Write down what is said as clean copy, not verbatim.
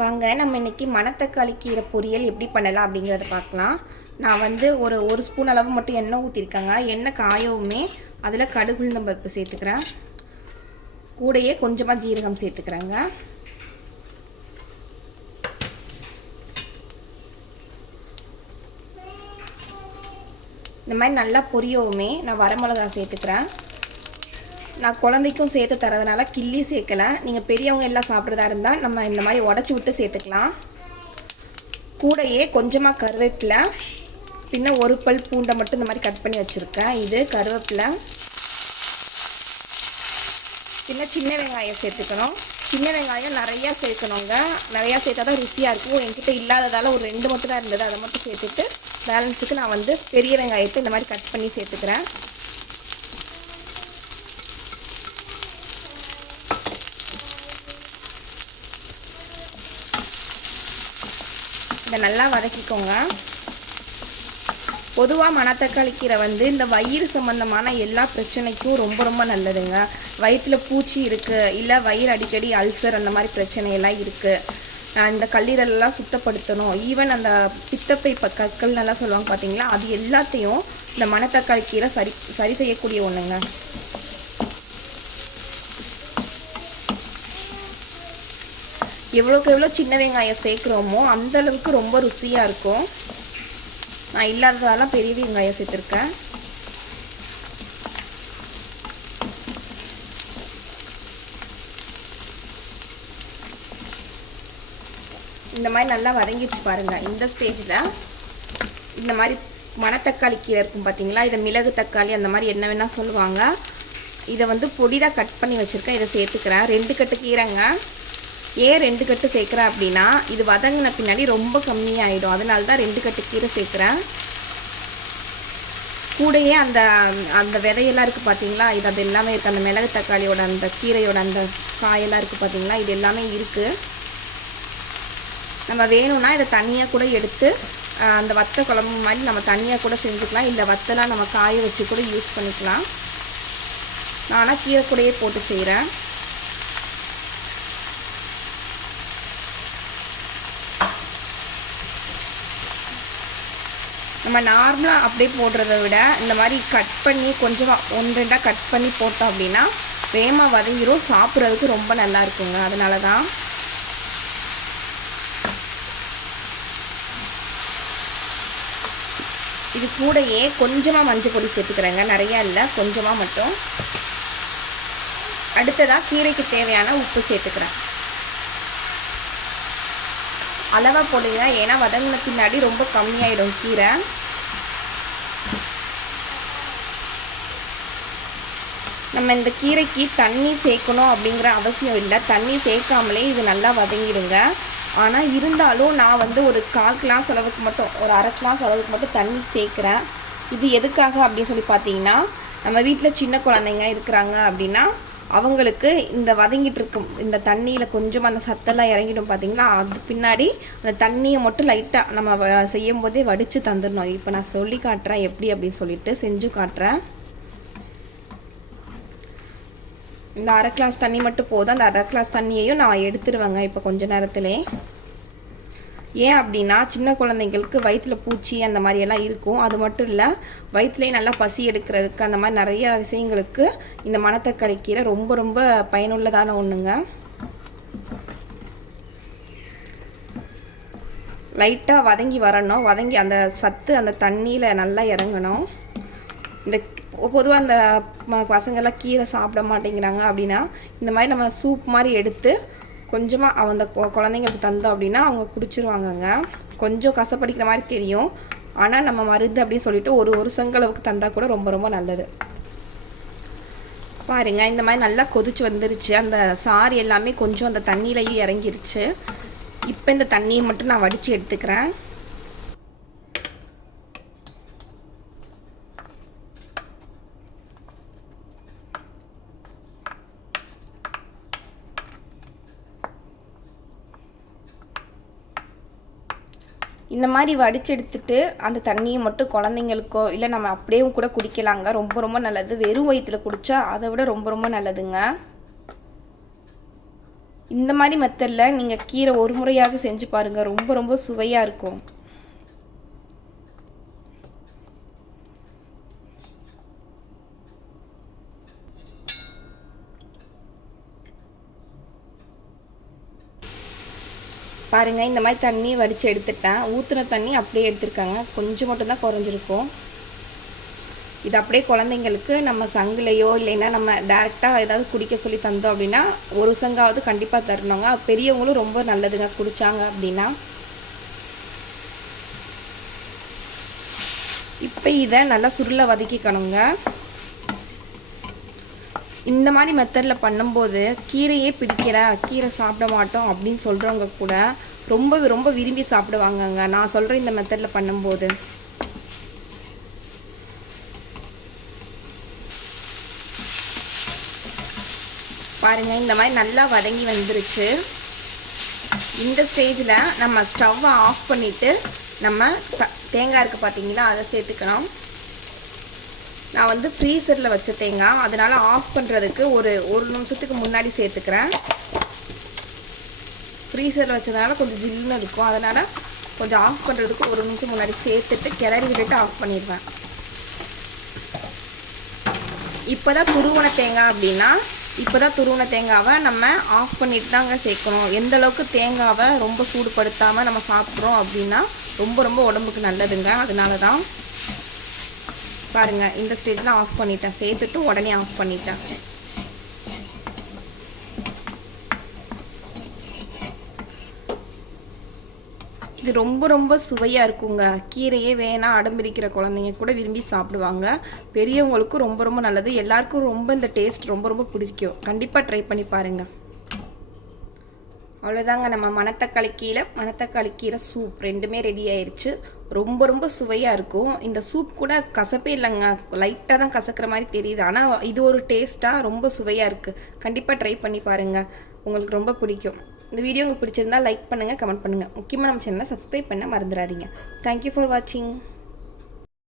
வாங்க நம்ம இன்றைக்கி மணத்தக்காளி கீரை பொரியல் எப்படி பண்ணலாம் அப்படிங்கிறத பார்க்கலாம். நான் வந்து ஒரு ஸ்பூன் அளவு மட்டும் எண்ணெய் ஊற்றிருக்கேங்க. எண்ணெய் காயவுமே அதில் கடுகு உளுந்தம் பருப்பு சேர்த்துக்கிறேன். கூடையே கொஞ்சமாக ஜீரகம் சேர்த்துக்கிறேங்க. இந்த மாதிரி நல்லா பொரியவுமே நான் வரமிளகா சேர்த்துக்கிறேன். நான் குழந்தைக்கும் சேர்த்து தரதுனால கிள்ளி சேர்க்கலை. நீங்கள் பெரியவங்க எல்லாம் சாப்பிட்றதா இருந்தால் நம்ம இந்த மாதிரி உடச்சி விட்டு சேர்த்துக்கலாம். கூடையே கொஞ்சமாக கருவேப்பிலை, பின்ன ஒரு பல் பூண்டை மட்டும் இந்த மாதிரி கட் பண்ணி வச்சுருக்கேன். இது கருவேப்பிலை, பின்ன சின்ன வெங்காயம் சேர்த்துக்கணும். சின்ன வெங்காயம் நிறையா சேர்க்கணுங்க. நிறையா சேர்த்தா தான் ருசியாக இருக்கும். என்கிட்ட இல்லாததால் ஒரு 2 மட்டும் தான் இருந்தது. அதை மட்டும் சேர்த்துட்டு பேலன்ஸுக்கு நான் வந்து பெரிய வெங்காயத்தை இந்த மாதிரி கட் பண்ணி சேர்த்துக்கிறேன். இதை நல்லா வதக்கிக்கோங்க. பொதுவாக மணத்தக்காளி கீரை வந்து இந்த வயிறு சம்மந்தமான எல்லா பிரச்சனைக்கும் ரொம்ப ரொம்ப நல்லதுங்க. வயிற்றில் பூச்சி இருக்குது, இல்லை வயிறு அடிக்கடி அல்சர் அந்த மாதிரி பிரச்சனையெல்லாம் இருக்குது, இந்த கல்லீரலெல்லாம் சுத்தப்படுத்தணும், ஈவன் அந்த பித்தப்பை கற்கள் நல்லா சொல்லுவாங்க பார்த்தீங்களா, அது எல்லாத்தையும் இந்த மணத்தக்காளி கீரை சரி செய்யக்கூடிய ஒன்றுங்க. எவ்வளோக்கு எவ்வளோ சின்ன வெங்காயம் சேர்க்குறோமோ அந்தளவுக்கு ரொம்ப ருசியாக இருக்கும். நான் இல்லாததால பெரிய வெங்காயம் சேர்த்துருக்கேன். இந்த மாதிரி நல்லா வதங்கிடுச்சு பாருங்கள். இந்த ஸ்டேஜில் இந்த மாதிரி மணத்தக்காளி கீரை இருக்கும் பார்த்தீங்களா, இதை மிளகு தக்காளி அந்த மாதிரி என்ன வேணால் சொல்லுவாங்க. இதை வந்து பொடியாக கட் பண்ணி வச்சுருக்கேன். இதை சேர்த்துக்கிறேன். 2 கட்டு கீரைங்க. ஏன் 2 கட்டு சேர்க்குறேன் அப்படின்னா, இது வதங்கின பின்னாடி ரொம்ப கம்மியாகிடும். அதனால தான் 2 கட்டு கீரை சேர்க்குறேன். கூடையே அந்த அந்த விதையெல்லாம் இருக்குது பார்த்தீங்களா, அது எல்லாமே இருக்குது. அந்த மிளகு தக்காளியோட அந்த கீரையோட அந்த காயெல்லாம் இருக்குது பார்த்தீங்களா, இது எல்லாமே இருக்குது. நம்ம வேணும்னா இதை தனியாக கூட எடுத்து அந்த வத்த குழம்பு மாதிரி நம்ம தனியாக கூட செஞ்சுக்கலாம். இல்லை வத்தலாம் நம்ம காய வச்சு கூட யூஸ் பண்ணிக்கலாம். நானாக கீரை கூடையே போட்டு செய்கிறேன். நம்ம நார்மலாக அப்படியே போடுறத விட இந்த மாதிரி கட் பண்ணி கொஞ்சமாக 1-2 கட் பண்ணி போட்டோம் அப்படின்னா வேகமாக வதங்கிரும். சாப்பிட்றதுக்கு ரொம்ப நல்லா இருக்குங்க. அதனால தான் இது கூடையே கொஞ்சமாக மஞ்சள் பொடி சேர்த்துக்கிறேங்க. நிறையா இல்லை, கொஞ்சமாக மட்டும். அடுத்ததாக கீரைக்கு தேவையான உப்பு சேர்த்துக்கிறேன். அளவாக போடுங்க, ஏன்னா வதங்கின பின்னாடி ரொம்ப கம்மியாயிடும் கீரை. நம்ம இந்த கீரைக்கு தண்ணி சேர்க்கணும் அப்படிங்கிற அவசியம் இல்லை. தண்ணி சேர்க்காமலே இது நல்லா வதங்கிடுங்க. ஆனால் இருந்தாலும் நான் வந்து ஒரு 1/4 கிளாஸ் அளவுக்கு மட்டும், ஒரு 1/2 கிளாஸ் அளவுக்கு மட்டும் தண்ணி சேர்க்குறேன். இது எதுக்காக அப்படின்னு சொல்லி பார்த்தீங்கன்னா, நம்ம வீட்டில் சின்ன குழந்தைங்க இருக்கிறாங்க அப்படின்னா அவங்களுக்கு இந்த வதங்கிட்டு இருக்கும் இந்த தண்ணியில் கொஞ்சம் அந்த சத்தெல்லாம் இறங்கிடும் பார்த்தீங்களா, அது பின்னாடி அந்த தண்ணியை மட்டும் லைட்டாக நம்ம செய்யும் போதே வடித்து தந்துடணும். இப்போ நான் சொல்லி காட்டுறேன் எப்படி அப்படின்னு சொல்லிட்டு செஞ்சு காட்டுறேன். இந்த 1/2 கிளாஸ் தண்ணி மட்டும் போதும். அந்த 1/2 கிளாஸ் தண்ணியையும் நான் எடுத்துருவேங்க இப்போ கொஞ்ச நேரத்திலே. ஏன் அப்படின்னா சின்ன குழந்தைங்களுக்கு வயிற்றில் பூச்சி அந்த மாதிரியெல்லாம் இருக்கும். அது மட்டும் இல்லை, வயிற்றுலேயே நல்லா பசி எடுக்கிறதுக்கு அந்த மாதிரி நிறையா விஷயங்களுக்கு இந்த மணத்தக்காளி கீரை ரொம்ப ரொம்ப பயனுள்ளதான ஒன்றுங்க. லைட்டாக வதங்கி வரணும். வதங்கி அந்த சத்து அந்த தண்ணியில் நல்லா இறங்கணும். இந்த பொதுவாக அந்த பசங்கள்லாம் கீரை சாப்பிட மாட்டேங்கிறாங்க அப்படின்னா இந்த மாதிரி நம்ம சூப் மாதிரி எடுத்து கொஞ்சமாக அந்த குழந்தைங்களுக்கு தந்தோம் அப்படின்னா அவங்க குடிச்சிருவாங்கங்க. கொஞ்சம் கசப்படிக்கிற மாதிரி தெரியும், ஆனால் நம்ம மருந்து அப்படின்னு சொல்லிட்டு ஒரு செங்களவுக்கு தந்தால் கூட ரொம்ப ரொம்ப நல்லது. பாருங்கள், இந்த மாதிரி நல்லா கொதிச்சு வந்துருச்சு. அந்த சாறு எல்லாமே கொஞ்சம் அந்த தண்ணியிலையும் இறங்கிருச்சு. இப்போ இந்த தண்ணியை மட்டும் நான் வடித்து எடுத்துக்கிறேன். இந்த மாதிரி வடித்து எடுத்துட்டு அந்த தண்ணியை மட்டும் குழந்தைங்களுக்கோ இல்லை நம்ம அப்படியே கூட குடிக்கலாங்க. ரொம்ப ரொம்ப நல்லது. வெறும் வயிற்றில் குடித்தா அதை விட ரொம்ப ரொம்ப நல்லதுங்க. இந்த மாதிரி மெத்தடில் நீங்கள் கீரை ஒரு முறையாக செஞ்சு பாருங்கள், ரொம்ப ரொம்ப சுவையாக இருக்கும். பாருங்கள், இந்த மாதிரி தண்ணி வடித்து எடுத்துட்டேன். ஊற்றுன தண்ணி அப்படியே எடுத்துருக்காங்க, கொஞ்சம் மட்டும்தான் குறைஞ்சிருக்கும். இது அப்படியே குழந்தைங்களுக்கு நம்ம சங்குலையோ இல்லைன்னா நம்ம டேரெக்டாக ஏதாவது குடிக்க சொல்லி தந்தோம் அப்படின்னா ஒரு சங்காவது கண்டிப்பாக தரணுங்க. பெரியவங்களும் ரொம்ப நல்லதுங்க குடித்தாங்க அப்படின்னா. இப்போ இதை நல்லா சுருளை வதக்கிக்கணுங்க. இந்த மாதிரி மெத்தடில் பண்ணும்போது கீரையே பிடிக்கல, கீரை சாப்பிட மாட்டோம் அப்படின்னு சொல்கிறவங்க கூட ரொம்ப ரொம்ப விரும்பி சாப்பிடுவாங்கங்க நான் சொல்கிற இந்த மெத்தடில் பண்ணும்போது. பாருங்கள், இந்த மாதிரி நல்லா வதங்கி வந்துருச்சு. இந்த ஸ்டேஜில் நம்ம ஸ்டவ்வை ஆஃப் பண்ணிவிட்டு நம்ம தேங்காய் இருக்குது பார்த்தீங்களா, அதை சேர்த்துக்கணும். நான் வந்து ஃப்ரீசரில் வச்ச தேங்காய், அதனால் ஆஃப் பண்ணுறதுக்கு ஒரு நிமிஷத்துக்கு முன்னாடி சேர்த்துக்கிறேன். ஃப்ரீசரில் வச்சதுனால கொஞ்சம் ஜில்லுன்னு இருக்கும், அதனால் கொஞ்சம் ஆஃப் பண்ணுறதுக்கு ஒரு நிமிஷம் முன்னாடி சேர்த்துட்டு கிளறி விட்டுட்டு ஆஃப் பண்ணிடுவேன். இப்போ தான் துருவன தேங்காய் அப்படின்னா இப்போ தான் துருவன தேங்காவை நம்ம ஆஃப் பண்ணிட்டு தாங்க சேர்க்கணும். எந்த அளவுக்கு தேங்காவை ரொம்ப சூடுபடுத்தாமல் நம்ம சாப்பிட்றோம் அப்படின்னா ரொம்ப ரொம்ப உடம்புக்கு நல்லதுங்க. அதனால தான் பாருங்கள், இந்த ஸ்டேஜில் ஆஃப் பண்ணிட்டேன், சேர்த்துட்டு உடனே ஆஃப் பண்ணிட்டேன். இது ரொம்ப ரொம்ப சுவையாக இருக்குங்க. கீரையே வேணாம் அடம்பிடிக்கிற குழந்தைங்க கூட விரும்பி சாப்பிடுவாங்க. பெரியவங்களுக்கும் ரொம்ப ரொம்ப நல்லது. எல்லாருக்கும் ரொம்ப இந்த டேஸ்ட் ரொம்ப ரொம்ப பிடிக்கும். கண்டிப்பாக ட்ரை பண்ணி பாருங்கள். அவ்வளோதாங்க, நம்ம மணத்தக்காளி கீரை சூப் ரெண்டுமே ரெடி ஆயிடுச்சு. ரொம்ப ரொம்ப சுவையாக இருக்கும். இந்த சூப் கூட கசப்பே இல்லைங்க, லைட்டாக தான் கசக்கிற மாதிரி தெரியுது. ஆனால் இது ஒரு டேஸ்ட்டாக ரொம்ப சுவையாக இருக்குது. கண்டிப்பாக ட்ரை பண்ணி பாருங்கள், உங்களுக்கு ரொம்ப பிடிக்கும். இந்த வீடியோ உங்களுக்கு பிடிச்சிருந்தா லைக் பண்ணுங்கள், கமெண்ட் பண்ணுங்கள். முக்கியமாக நம்ம சேனலை சப்ஸ்கிரைப் பண்ண மறந்துடாதீங்க. தேங்க்யூ ஃபார் வாட்சிங்.